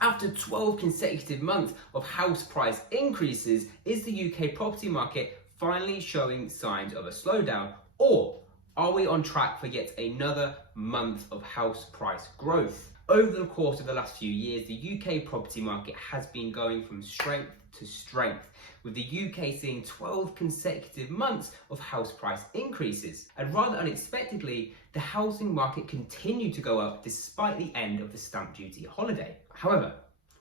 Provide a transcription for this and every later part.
After 12 consecutive months of house price increases, is the UK property market finally showing signs of a slowdown? Or are we on track for yet another month of house price growth? Over the course of the last few years, the UK property market has been going from strength to strength, with the UK seeing 12 consecutive months of house price increases. And rather unexpectedly, the housing market continued to go up despite the end of the stamp duty holiday. However,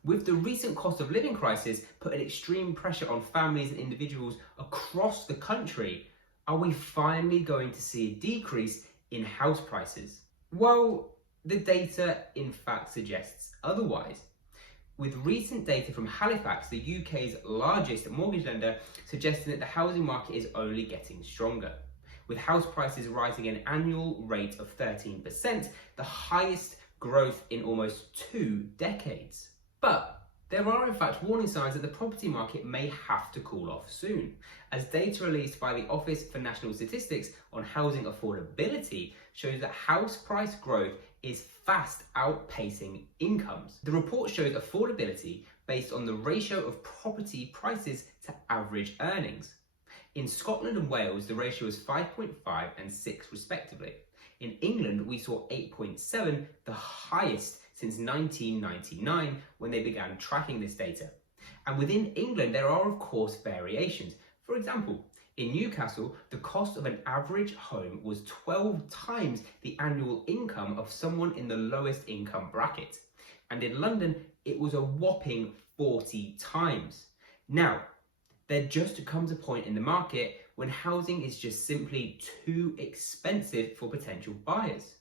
with the recent cost of living crisis putting extreme pressure on families and individuals across the country, are we finally going to see a decrease in house prices? Well, the data in fact suggests otherwise, with recent data from Halifax, the UK's largest mortgage lender, suggesting that the housing market is only getting stronger, with house prices rising at an annual rate of 13%, the highest growth in almost 2 decades. But there are in fact warning signs that the property market may have to cool off soon, as data released by the Office for National Statistics on housing affordability shows that house price growth is fast outpacing incomes. The report shows affordability based on the ratio of property prices to average earnings. In Scotland and Wales, the ratio is 5.5 and 6 respectively. In England, we saw 8.7, the highest since 1999 when they began tracking this data. And within England, there are of course variations. For example, in Newcastle, the cost of an average home was 12 times the annual income of someone in the lowest income bracket. And in London, it was a whopping 40 times. Now, there just comes a point in the market when housing is just simply too expensive for potential buyers.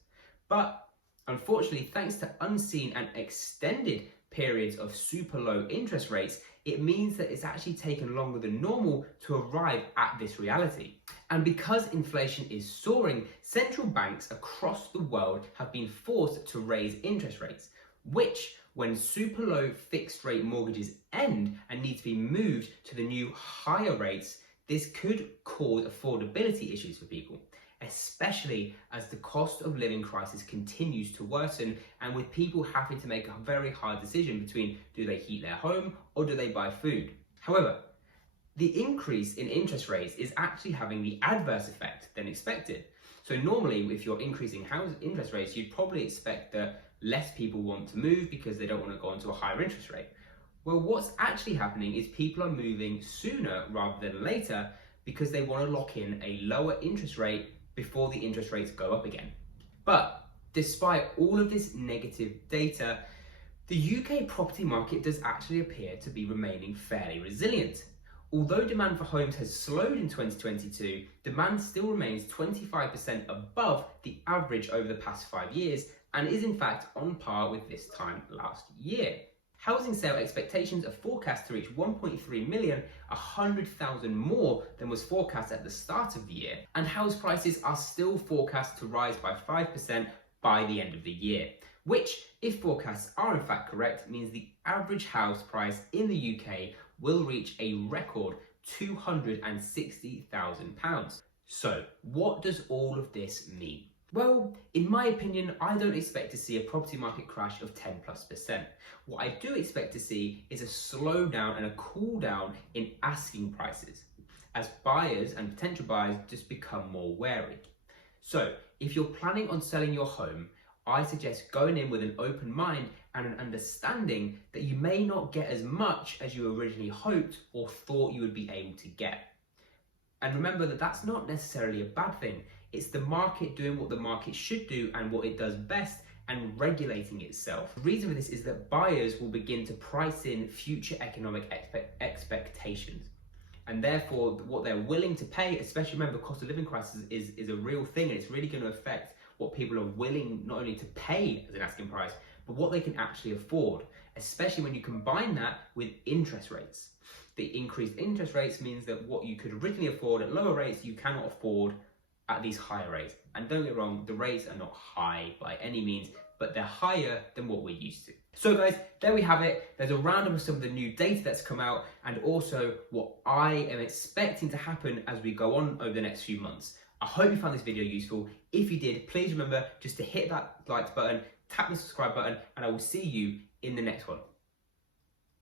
But unfortunately, thanks to unseen and extended periods of super low interest rates, it means that it's actually taken longer than normal to arrive at this reality. And because inflation is soaring, central banks across the world have been forced to raise interest rates, which, when super low fixed rate mortgages end and need to be moved to the new higher rates, this could cause affordability issues for people, especially as the cost of living crisis continues to worsen, and with people having to make a very hard decision between do they heat their home or do they buy food. However, the increase in interest rates is actually having the adverse effect than expected. So normally, if you're increasing house interest rates, you'd probably expect that less people want to move because they don't want to go into a higher interest rate. Well, what's actually happening is people are moving sooner rather than later because they want to lock in a lower interest rate before the interest rates go up again. But despite all of this negative data, the UK property market does actually appear to be remaining fairly resilient. Although demand for homes has slowed in 2022, demand still remains 25% above the average over the past 5 years and is in fact on par with this time last year. Housing sale expectations are forecast to reach 1.3 million, 100,000 more than was forecast at the start of the year, and house prices are still forecast to rise by 5% by the end of the year, which, if forecasts are in fact correct, means the average house price in the UK will reach a record £260,000. So, what does all of this mean? Well, in my opinion, I don't expect to see a property market crash of 10+%. What I do expect to see is a slowdown and a cool down in asking prices, as buyers and potential buyers just become more wary. So, if you're planning on selling your home, I suggest going in with an open mind and an understanding that you may not get as much as you originally hoped or thought you would be able to get. And remember that that's not necessarily a bad thing. It's the market doing what the market should do and what it does best and regulating itself. The reason for this is that buyers will begin to price in future economic expectations. And therefore, what they're willing to pay, especially remember, cost of living crisis is a real thing, and it's really going to affect what people are willing not only to pay as an asking price, but what they can actually afford, especially when you combine that with interest rates. The increased interest rates means that what you could originally afford at lower rates, you cannot afford at these higher rates. And don't get me wrong, the rates are not high by any means, but they're higher than what we're used to. So guys, there we have it. There's a roundup of some of the new data that's come out and also what I am expecting to happen as we go on over the next few months. I hope you found this video useful. If you did, please remember just to hit that like button, tap the subscribe button, and I will see you in the next one.